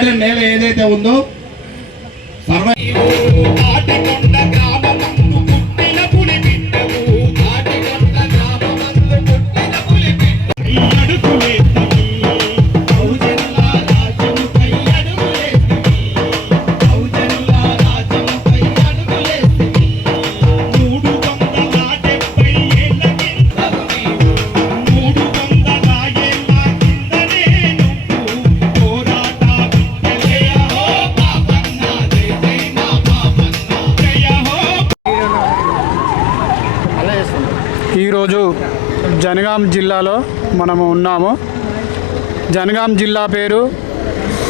Garden నేల ఏదైతే ఉందో ఈరోజు జనగాం జిల్లాలో మనము ఉన్నాము. జనగాం జిల్లా పేరు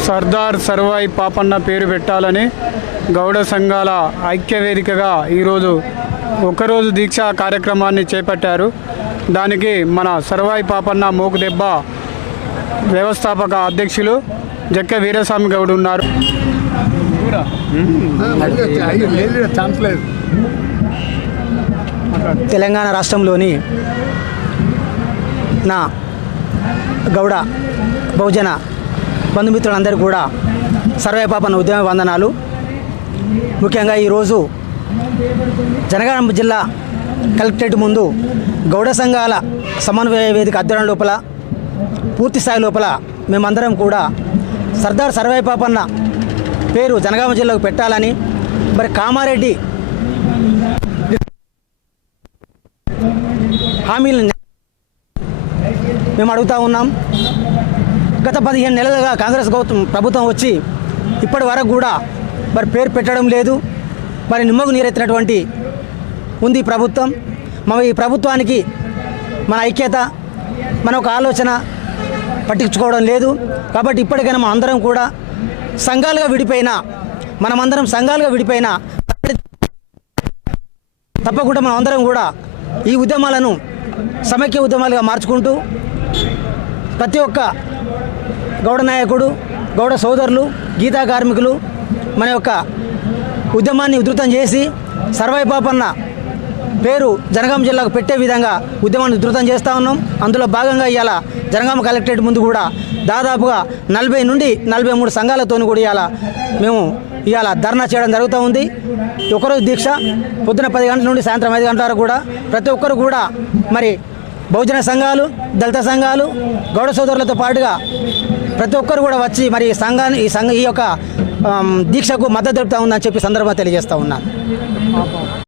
సర్దార్ సర్వాయి పాపన్న పేరు పెట్టాలని గౌడ సంఘాల ఐక్యవేదికగా ఈరోజు ఒకరోజు దీక్ష కార్యక్రమాన్ని చేపట్టారు. దానికి మన సర్వాయి పాపన్న మోకుదెబ్బ వ్యవస్థాపక అధ్యక్షులు జక్క వీరస్వామి గౌడ్ ఉన్నారు. తెలంగాణ రాష్ట్రంలోని నా గౌడ బహుజన బంధుమిత్రులందరూ కూడా సర్వాయి పాపన్న ఉద్యమ వందనాలు. ముఖ్యంగా ఈరోజు జనగాం జిల్లా కలెక్టరేట్ ముందు గౌడ సంఘాల సమన్వయ వేదిక అధ్యయనం లోపల పూర్తి స్థాయి లోపల మేమందరం కూడా సర్దార్ సర్వాయి పాపన్న పేరు జనగామ జిల్లాకు పెట్టాలని మరి కామారెడ్డి హామీలను మేము అడుగుతూ ఉన్నాం. గత 15 నెలలుగా కాంగ్రెస్ ప్రభుత్వం వచ్చి ఇప్పటి వరకు కూడా మరి పేరు పెట్టడం లేదు. మరి నిమ్మకు నీరెత్తినటువంటి ఉంది ప్రభుత్వం. మరి ఈ ప్రభుత్వానికి మన ఐక్యత మన ఒక ఆలోచన పట్టించుకోవడం లేదు. కాబట్టి ఇప్పటికైనా మనం అందరం కూడా సంఘాలుగా విడిపోయినా తప్పకుండా మనం అందరం కూడా ఈ ఉద్యమాలను సమైక్య ఉద్యమాలుగా మార్చుకుంటూ ప్రతి ఒక్క గౌడ నాయకుడు, గౌడ సోదరులు, గీతా కార్మికులు మన యొక్క ఉద్యమాన్ని ఉధృతం చేసి సర్వాయి పాపన్న పేరు జనగాం జిల్లాకు పెట్టే విధంగా ఉద్యమాన్ని ఉధృతం చేస్తూ ఉన్నాం. అందులో భాగంగా ఇవాళ జనగాం కలెక్టరేట్ ముందు కూడా దాదాపుగా 40 నుండి 43 సంఘాలతో కూడా ఇవాళ ధర్నా చేయడం జరుగుతూ ఉంది. ఒకరోజు దీక్ష పొద్దున 10 గంటల నుండి సాయంత్రం 5 గంటల వరకు కూడా ప్రతి ఒక్కరు కూడా మరి బహుజన సంఘాలు, దళిత సంఘాలు, గౌడ సోదరులతో పాటుగా ప్రతి ఒక్కరు కూడా వచ్చి మరి ఈ యొక్క దీక్షకు మద్దతు తెలుపుతూ ఉందని చెప్పి సందర్భంగా తెలియజేస్తూ ఉన్నాను.